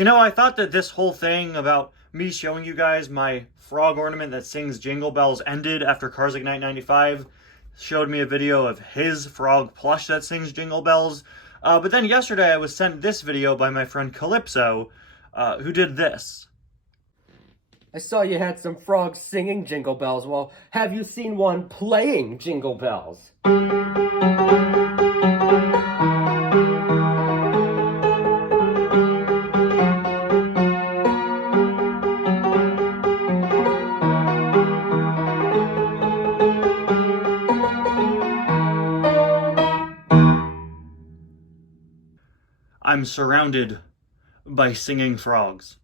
You know, I thought that this whole thing about me showing you guys my frog ornament that sings Jingle Bells ended after Cars Ignite 95 showed me a video of his frog plush that sings Jingle Bells. But then yesterday I was sent this video by my friend Calypso, who did this. I saw you had some frogs singing Jingle Bells. Well, have you seen one playing Jingle Bells? I'm surrounded by singing frogs.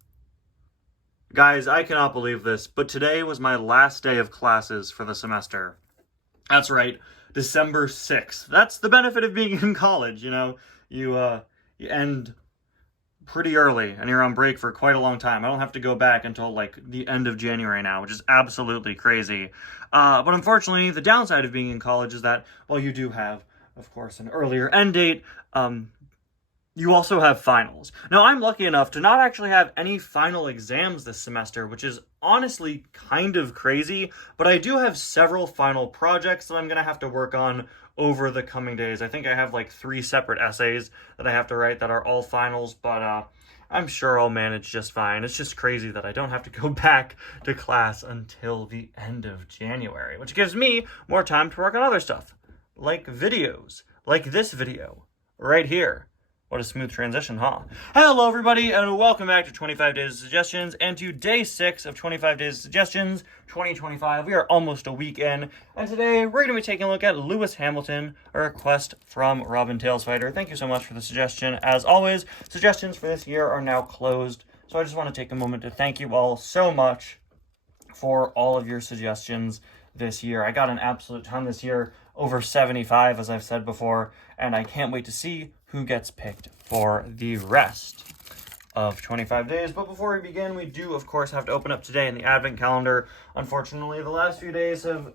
Guys, I cannot believe this, but today was my last day of classes for the semester. That's right, December 6th. That's the benefit of being in college, you know. You end pretty early, and you're on break for quite a long time. I don't have to go back until, like, the end of January now, which is absolutely crazy. But unfortunately, the downside of being in college is that, well, you do have, of course, an earlier end date. You also have finals. Now, I'm lucky enough to not actually have any final exams this semester, which is honestly kind of crazy, but I do have several final projects that I'm going to have to work on over the coming days. I think I have like 3 separate essays that I have to write that are all finals, but I'm sure I'll manage just fine. It's just crazy that I don't have to go back to class until the end of January, which gives me more time to work on other stuff, like videos, like this video right here. What a smooth transition, huh? Hello, everybody, and welcome back to 25 Days of Suggestions, and to day 6 of 25 Days of Suggestions, 2025. We are almost a week in, and today we're going to be taking a look at Lewis Hamilton, a request from Robin Tailsfighter. Thank you so much for the suggestion. As always, suggestions for this year are now closed, so I just want to take a moment to thank you all so much for all of your suggestions this year. I got an absolute ton this year, over 75, as I've said before, and I can't wait to see who gets picked for the rest of 25 days. But before we begin, we do, of course, have to open up today in the advent calendar. Unfortunately, the last few days have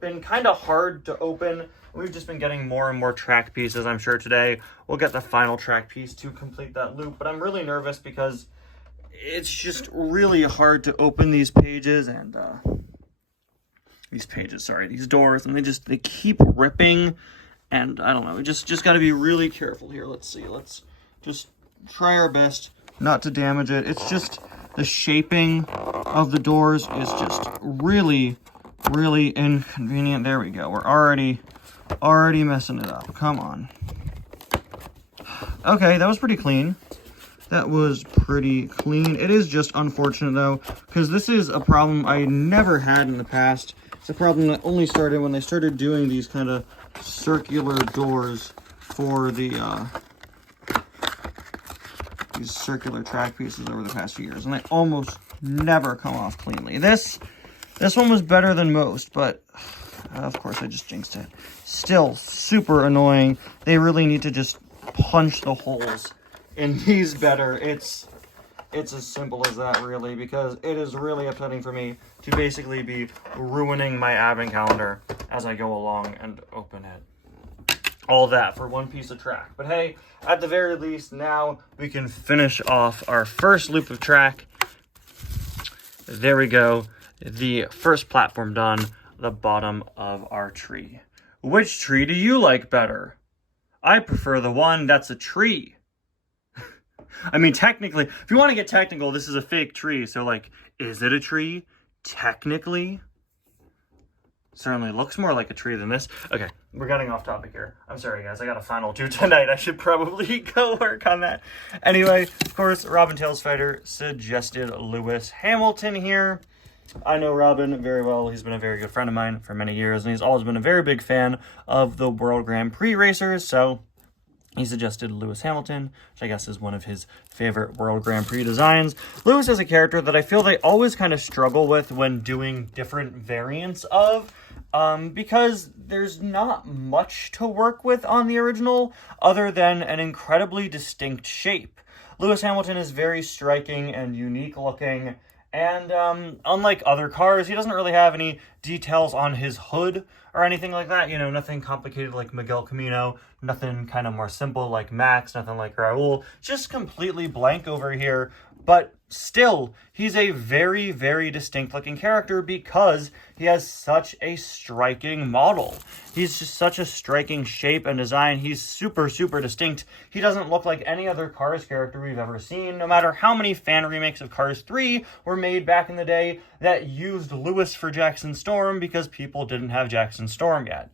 been kind of hard to open. We've just been getting more and more track pieces. I'm sure today we'll get the final track piece to complete that loop, but I'm really nervous because it's just really hard to open these pages and these doors, and they keep ripping. And I don't know, we just got to be really careful here. Let's see. Let's just try our best not to damage it. It's just the shaping of the doors is just really, really inconvenient. There we go. We're already messing it up. Come on. Okay, that was pretty clean. That was pretty clean. It is just unfortunate, though, because this is a problem I never had in the past. It's a problem that only started when they started doing these kind of circular doors for the these circular track pieces over the past few years, and they almost never come off cleanly. This one was better than most, but of course I just jinxed it. Still super annoying. They really need to just punch the holes in these better. It's as simple as that, really, because it is really upsetting for me to basically be ruining my advent calendar as I go along and open it. All that for one piece of track. But hey, at the very least, now we can finish off our first loop of track. There we go. The first platform done, the bottom of our tree. Which tree do you like better? I prefer the one that's a tree. I mean, technically, if you want to get technical, this is a fake tree. So, like, is it a tree? Technically. Certainly looks more like a tree than this. Okay, we're getting off topic here. I'm sorry, guys. I got a final due tonight. I should probably go work on that. Anyway, of course, Robin Tailsfighter suggested Lewis Hamilton here. I know Robin very well. He's been a very good friend of mine for many years, and he's always been a very big fan of the World Grand Prix racers, so he suggested Lewis Hamilton, which I guess is one of his favorite World Grand Prix designs. Lewis is a character that I feel they always kind of struggle with when doing different variants of, because there's not much to work with on the original other than an incredibly distinct shape. Lewis Hamilton is very striking and unique looking, And unlike other cars, he doesn't really have any details on his hood or anything like that. You know, nothing complicated like Miguel Camino, nothing kind of more simple like Max, nothing like Raul. Just completely blank over here. But still, he's a very, very distinct looking character because he has such a striking model. He's just such a striking shape and design. He's super, super distinct. He doesn't look like any other Cars character we've ever seen, no matter how many fan remakes of Cars 3 were made back in the day that used Lewis for Jackson Storm because people didn't have Jackson Storm yet.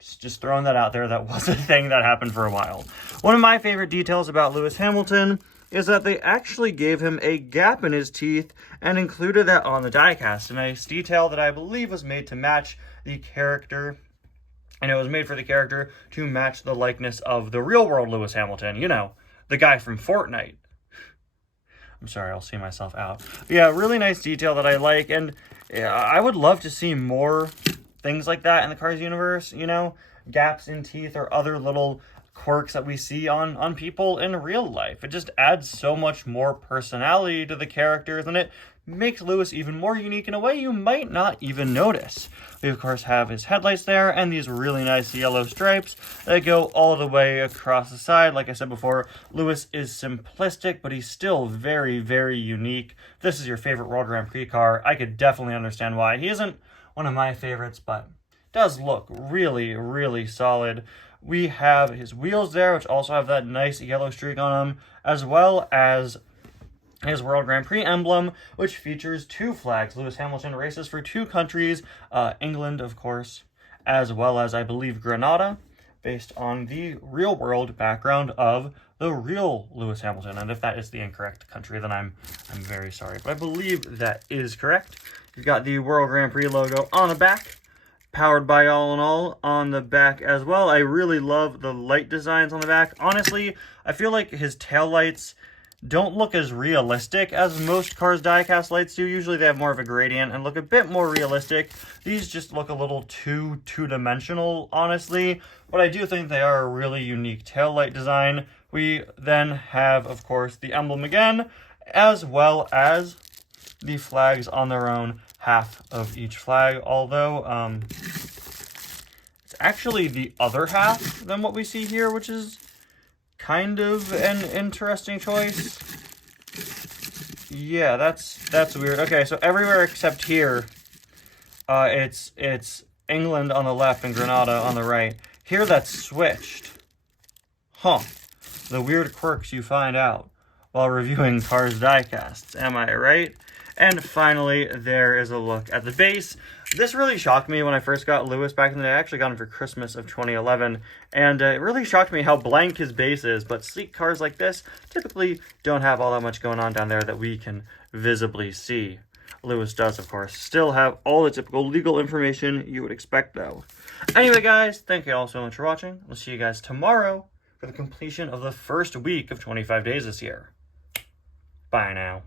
Just throwing that out there, that was a thing that happened for a while. One of my favorite details about Lewis Hamilton is that they actually gave him a gap in his teeth and included that on the diecast. A nice detail that I believe was made to match the character, and it was made for the character to match the likeness of the real world Lewis Hamilton. You know, the guy from Fortnite. I'm sorry, I'll see myself out. Yeah, really nice detail that I like, and I would love to see more things like that in the Cars universe, you know, gaps in teeth or other little quirks that we see on people in real life. It just adds so much more personality to the characters, and it makes Lewis even more unique in a way you might not even notice. We, of course, have his headlights there and these really nice yellow stripes that go all the way across the side. Like I said before, Lewis is simplistic, but he's still very, very unique. If this is your favorite World Grand Prix car, I could definitely understand why. He isn't one of my favorites, but does look really, really solid. We have his wheels there, which also have that nice yellow streak on them, as well as his World Grand Prix emblem, which features two flags. Lewis Hamilton races for two countries, England, of course, as well as, I believe, Grenada, based on the real-world background of the real Lewis Hamilton. And if that is the incorrect country, then I'm very sorry. But I believe that is correct. You've got the World Grand Prix logo on the back, powered by All in All on the back as well. I really love the light designs on the back. Honestly, I feel like his taillights don't look as realistic as most Cars diecast lights do. Usually they have more of a gradient and look a bit more realistic. These just look a little too two-dimensional, honestly, but I do think they are a really unique taillight design. We then have, of course, the emblem again, as well as the flags on their own, half of each flag, although it's actually the other half than what we see here, which is kind of an interesting choice. Yeah, that's weird. Okay, so everywhere except here, it's England on the left and Grenada on the right. Here that's switched. Huh. The weird quirks you find out while reviewing Cars diecasts, am I right? And finally, there is a look at the base. This really shocked me when I first got Lewis back in the day. I actually got him for Christmas of 2011, and it really shocked me how blank his base is, but sleek cars like this typically don't have all that much going on down there that we can visibly see. Lewis does, of course, still have all the typical legal information you would expect, though. Anyway, guys, thank you all so much for watching. We'll see you guys tomorrow for the completion of the first week of 25 days this year. Bye now.